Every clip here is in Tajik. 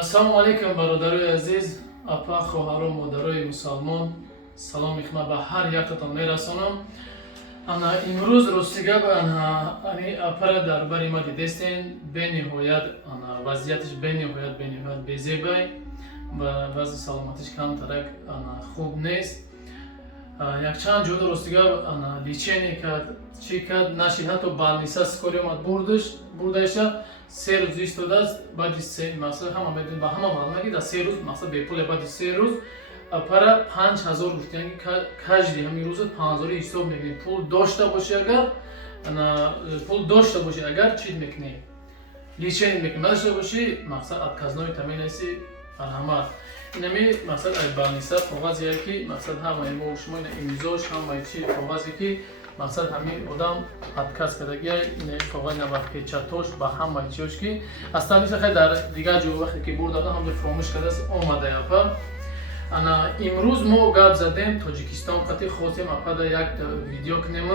Ассалому алайкум бародарои азиз, апа, хоҳару модарои мусалмон, саломи хуна ба ҳар яктатон мерасонам. Имрӯз ростигап апара дар бари ма дидестен бениҳоят вазъияташ бениҳоят безебай ва вазъи саломатиш камтарак хуб нест. Якчанд ҷода ростигап лечение кард, чӣ кард, нашид ҳатто балниса скори омад бурдаиша 3 рӯз истодааст, баъди масъала ҳама медонед, ба ҳама маълум ки дар 3 рӯз масъала бепуле, баъди 3 рӯз апара 5000 гуфтан ки кажди ҳамин рӯза 5000 ҳисоб мекунем. Пул дошта боши агар чӣ мекунем, лечение мекунем, надошта боши мақсад отказной таминаси марҳамат. Инами мақсад ай балниса коғазе ки мақсад ҳамаи мо шумо имзош ҳамаи чи коғазе ки мақсад ҳамин одам отказ кардаги ин коғаз навақт печатош ба ҳамаи чиёш ки аз таълифа хай дар дигар ҷо вақте ки бурдада ҳамҷо фромӯш кардааст омада апа. Имрӯз мо гап задем Тоҷикистон қати хостем апада як видео кунем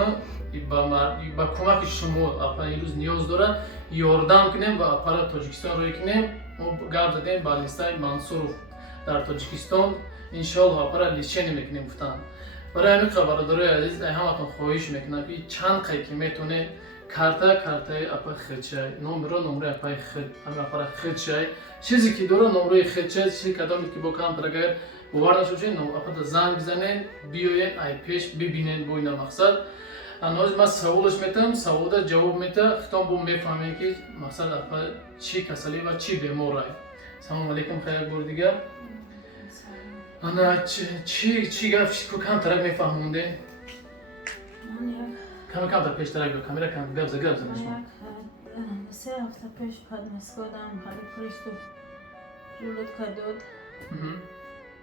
ба кӯмаки шумо апа имрӯз ниёз дора ёрдам кунем ва апара Тоҷикистон рӯй кунем. Мо гап задем ба листаи Мансуров дар Тоҷикистон иншоаллоҳ апара лечение мекунем гуфтанд. Барои ҳамин бародарои азиз ҳаматон хоҳиш мекунам ки чанд қай ки метонед картаи апа хирчай, номери апаи ҳамин апара хирчай, чизе ки дора номерои хирчай, чизе кадоме ки бо камтар агар бовар нашудед апата занг бизанед, биёед ай пеш бибинед бо ина мақсад. Ноз ман саволаш метам, саволда ҷавоб мета, хитон бо мефаҳмем ки мақсад апа чӣ касалӣ ва чӣ беморай. Салому алайкум, хай як бор дигар. Чӣ гап камтарак мефаҳмондем? Камтар пештарак бё, камера гап занаш. 3 ҳафта пеш падмаскодам ҳали приступ ҷулутка дод.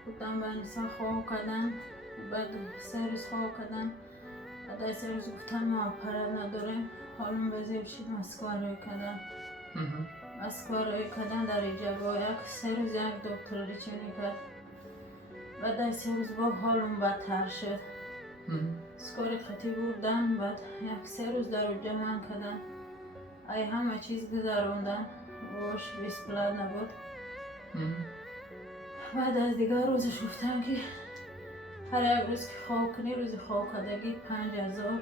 Гуфтам балниса хоҳ кардам, баъд 3 рӯз хоҳ кардам, баъд 3 рӯз гуфтам мо аппарат надорем, ҳолум безеб шид, Москва рӯй кардам. Москва рӯй кардам дар иҷаба 3 рӯз як доктор лечение кард. Баъд 3 рӯз бо ҳолум бадтар шуд. Скори қатӣ бурдам, баъд 3 рӯз дар уҷа ман кардам. Ай ҳама чиз гузарондам, бош бисплат набуд. Баъд аз дигар рӯзаш гуфтам ки ҳар як рӯз ки хоҳ кунӣ, рӯзи хоҳ кардагӣ 5000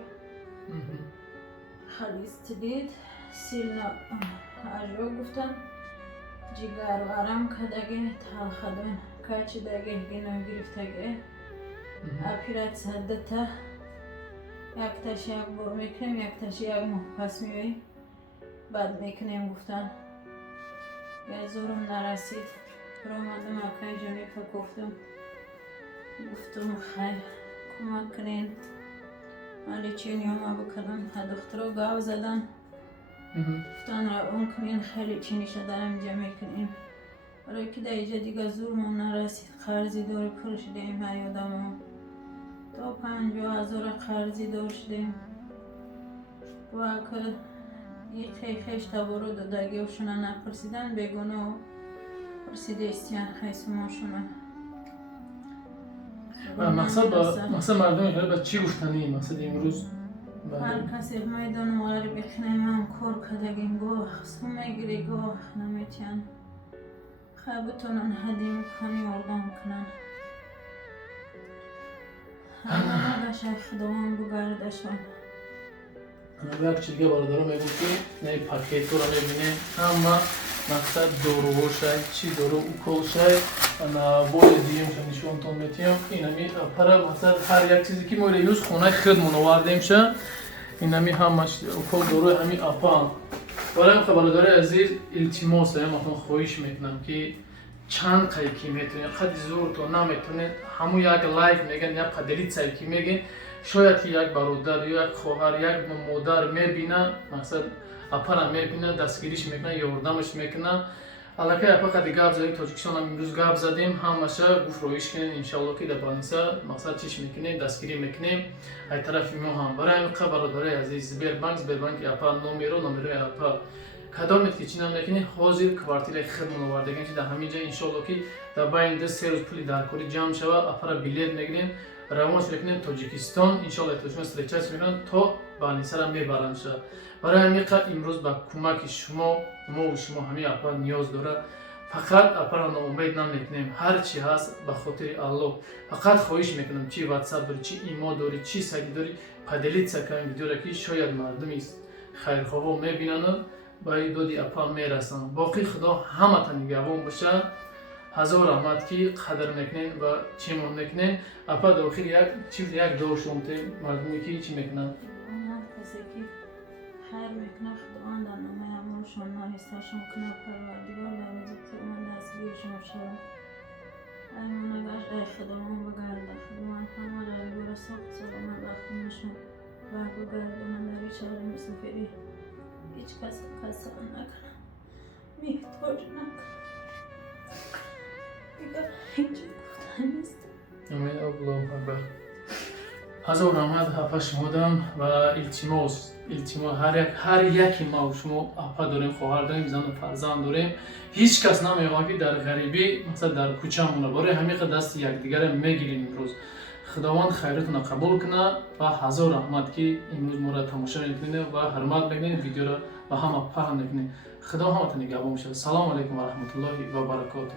холестерин, сильно аҷо гуфтам, ҷигар варам кардагӣ, талхадон качидагӣ, гино гирифтагӣ, оператсия дата, якташ як бор мекунем, якташ як моҳ пас меоем, баъд мекунем гуфтам. Зурум нарасид, ромадам акаи ҷоника гуфтам хайр кӯмак кунед. Ман лечениёма бикардам, духтуро гап задан, гуфтан равон кунед, хай лечениша дар инҷа мекунем. Барои ки дар инҷа дига зурмон нарасид, қарзи дори пул шудем, ҳаёдамо то 50000 қарзи дор шудем. ва ки хеш таборо додагиошуна напурсидан, бегуноҳ пурсидестиян хайсумошуна. мақсад мардуми ғариб ба чӣ гуфтанӣ? Мақсад имрӯз ҳар касе майдону ғариби хинаимам кор кардагим, гоҳ су мегирӣ, гоҳ наметиҳан. хай битонан ҳадим кани ёрдам кунан. ҳамагашай худованд бугардашон. як чиз дига бародаро мегӯ ки пакетҳоро мебинем, ҳама мақсад дорувошай, чӣ дору уколшай, боли диюмша нишонтон метиҳам. Инами апара мақсад ҳар як чизе ки мо юз хонаи худмон овардемша, инами ҳамаш укол дору ҳами апам. Барои бародарои азиз илтимос ҳаматон хоҳиш мекунам ки чанд қай ки метонед, қади зуртон наметонед, ҳамун як лайк меган, як қаделитсай ки мегин, шояд ки як бародар ё як хоҳар, як модар мебина, мақсад апара мебина, дастгириш мекуна, ёрдамаш мекуна. Аллакай апа қади гап задем, Тоҷикистон имрӯз гап задем, ҳамаша гуфт роиш кунед иншоаллоҳ ки дар балниса мақсад чиш мекунем, дастгирӣ мекунем ай тарафи мо ҳам. Барои ҳамин бародарои азиз Сбербанки апа номерои апа кадомет ки чӣ намекунед, ҳозир квартираи худмон овардагем ки дар ҳамин ҷа иншоаллоҳ ки дар байни 3 рӯз пули даркорӣ ҷамъ шава, апара билет мегирем, равонш мекунем Тоҷикистон, иншоаллоҳ Тоҷикистон встречаси мекунем то балнисара мебаранша. Барои ҳамин имрӯз ба кӯмаки шумо, мо ва шумо ҳамин апа ниёз дора. فقط اپرا ناامید نمیکنیم، هر چی هست به خاطر الله. فقط خواهش میکنم چی واتساپ داری، چی ایما داری، چی سایت داری، پدلیت سکن ویدیو را که شاید مردمی خیرخواه میبینن با دادی اپا میرسن. باقی خدا همه تا نگهبان باشه. هزار رحمت که قدر میکنین و چی میکنین. اپا داخل یک دور شمته مردمی که چی میکنن؟ هر کسی که خیر میکنه خدا آن در نامه همونشون نایستشون کنه پروردگار در روزی که اون دستگیرشون شد. ایمان اگر ای خداوند بگرده خداوند همه را گوره سخت سلامت بخونشون و بگرده من در این شهر مسافری هیچ کس قصد نکنم محتاج نکنم دیگر هیچ گفتن نیست. امین الله اکبر. هزار رحمت اپا شمودم و التماس هر یکی ما و شما اپا داریم، خواهر داریم، زن و فرزند داریم. هیچ کس نمیگه که در غریبی مثلا در کوچه مونه باره همین دست یکدیگر میگیریم. امروز خداوند خیرتون قبول کنه و هزار رحمت که امروز ما را تماشا میکنید و حرمت میکنید، ویدیو را با همه پهن میکنید. خدا همتون نگهبان باشه. سلام علیکم و رحمت الله و برکاته.